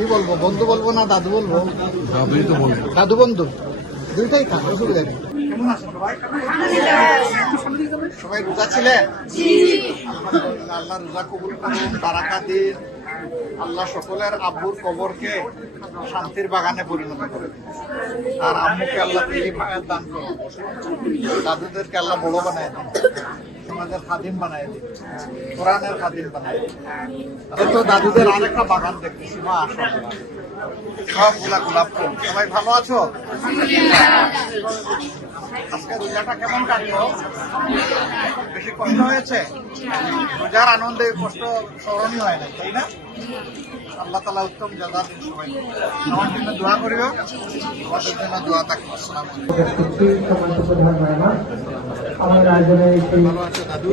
কি বলবো, বন্ধু বলবো না দাদু বলবো? দাদুই তো বলবো। দাদু বন্ধু দুইটাই খান, অসুবিধা নেই। কেমন আছেন সবাই? সবাই রোজা ছিলেন? আলহামদুলিল্লাহ, আল্লাহ রোজা কবুল করুন, বারাকা দিন। আল্লাহ সকলের আব্বুর কবরকে শান্তির বাগানে পরিণত করে দিন, আর আম্মুকে আল্লাহ তিনি ভায়াত দান করুন, দাদুদেরকে আল্লাহ বড় বানায় দিন, আমাদের খাদিম বানায় দিন, কোরআনের খাদিম বানায় দিন। তো দাদুদের আরেকটা বাগান দেখতেছি, মাশাআল্লাহ, সবগুলা গোলাপ ফুল। সবাই ভালো আছো? আজকে রোজাটা কেমন কাটলো? বেশি কষ্ট হয়েছে? রোজার আনন্দে কষ্ট স্মরণীয় হয় না, তাই না? আল্লাহ তাআলা উত্তম জাযা দিন সবাইকে। আমার জন্য দোয়া করিও, আমাদের জন্য দোয়া থাকবে। আসসালামু আলাইকুম। ভালো আছো দাদু?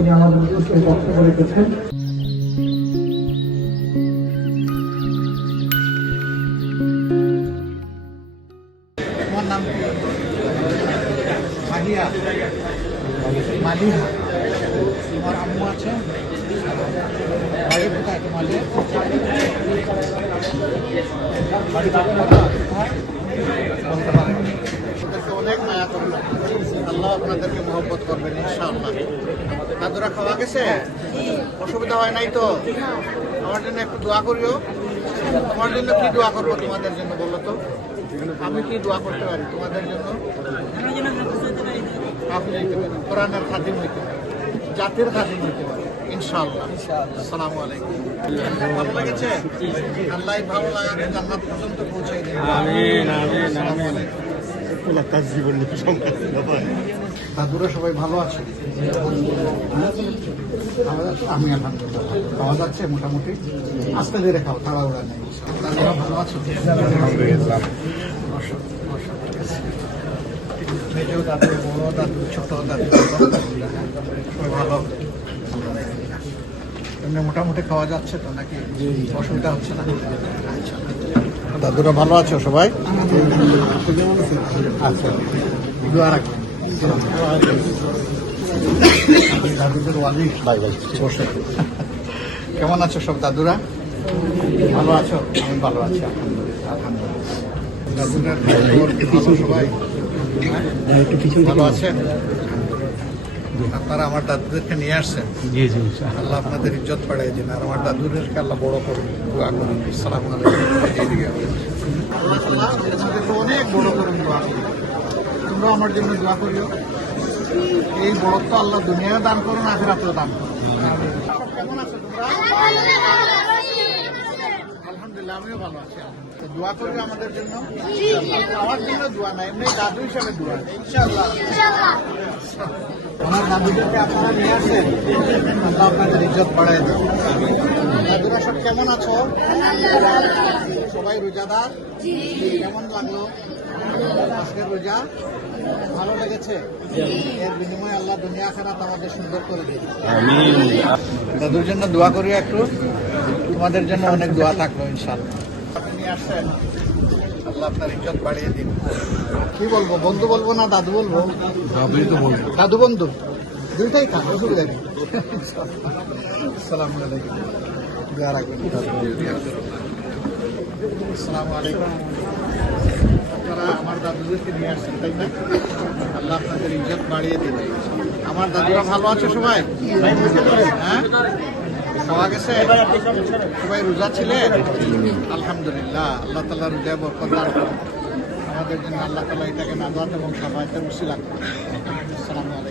তোমার নাম কি? মাহিয়া? মালিহা। তোমার আম্মু আছে? বাড়ি কোথায় তোমাদের? বাড়ি কোথায়? বলতে পারেন? ওদেরকে অনেক মায়া করবেন, আল্লাহ আপনাদেরকে মহব্বত করবেন ইনশাআল্লাহ। দাদুরা খাওয়া গেছে? অসুবিধা হয় নাই তো? আমার জন্য একটু দোয়া করিও। তোমার জন্য কি দোয়া করবো তোমাদের জন্য বলো তো? আমি কি দোয়া করতে পারি তোমাদের জন্য? আপনি কোরআনের খাদিম হইতে পারেন, জাতির খাদিম হইতে পারেন ইনশাআল্লাহ। আসসালামু আলাইকুম। ভালো লেগেছে? আল্লাহ ভালো লাগাকে জান্নাত পর্যন্ত পৌঁছাই দেন। আমিন আমিন আমিন। দাদুরা সবাই ভালো আছে? আমি আলহামদুলিল্লাহ খাওয়া যাচ্ছে মোটামুটি, আস্তে ধীরে খাও, তাড়াহুড়া নেই। দাদুরা ভালো আছো? মেজো দাদু, বড় দাদু, ছোট দাদু সবাই ভালো? এমনি মোটামুটি খাওয়া যাচ্ছে তো নাকি? অসুবিধা হচ্ছে না? দাদুরা ভালো আছো সবাই? আচ্ছা, দোয়া রাখবেন। দাদুদের ওয়ালি বসে। কেমন আছো সব দাদুরা? ভালো আছো? আমি ভালো আছি আলহামদুলিল্লাহ। দাদুদের ভালো সবাই? ভালো আছেন? আপনারা আমার দাদুদেরকে নিয়ে আসছেন, আল্লাহ আপনাদের ইজ্জত বাড়াই দিন, আর আমার দাদুদেরকে আল্লাহ বড় করুন, দোয়া করুন। আসসালামু আলাইকুম। আল্লাহ তাআলা আমাদেরকে অনেক বড় করুন, দোয়া করুন। তোমরা আমার জন্য দোয়া করিও। এই বড়ত্ব আল্লাহ দুনিয়ায় দান করুন, আখিরাতেও দান করুন। কেমন আছো তোমরা? আলহামদুলিল্লাহ, আমিও ভালো আছি। তো দোয়া করিও আমাদের জন্য। আমার জন্য দোয়া না, এমনি দাদু হিসাবে দোয়া ইনশাআল্লাহ। আমার দাদুদেরকে আপনারা নিয়ে আসেন, আল্লাহ আপনাদের ইজ্জত বাড়ায় দেন। দাদুরা সব কেমন আছো? সবাই রোজাদার? কেমন লাগলো আজকের রোজা? ভালো লেগেছে? এর বিনিময়ে আল্লাহ দুনিয়া আখিরাত আমাদের সুন্দর করে দিন। দাদুর জন্য দোয়া করি একটু, তোমাদের জন্য অনেক দোয়া থাকলো ইনশাআল্লাহ। আপনি নিয়ে আসছেন, আল্লাহ আপনার ইজ্জত বাড়িয়ে দিন। কি বলবো, বন্ধু বলবো না দাদু বলবো? দাদুই তো বলবো। দাদু বন্ধু দুইটাই খান, অসুবিধা নেই। আসসালামু আলাইকুম। দোয়া রাখবেন। আসসালামু আলাইকুম। আপনারা আমার দাদুদেরকে নিয়ে আসছেন, তাই না? আল্লাহ আপনাদের ইজ্জত বাড়িয়ে দিন। আমার দাদুরা ভালো আছে সবাই? হ্যাঁ, খাওয়া গেছে? সবাই রোজা ছিলেন? আলহামদুলিল্লাহ, আল্লাহ তাআলা রোজা বরকত দান করুন। আমাদের জন্য আল্লাহ তাআলা এটাকে নাজাত এবং সাফায়াতের উসিলা করুন। আসসালামু আলাইকুম।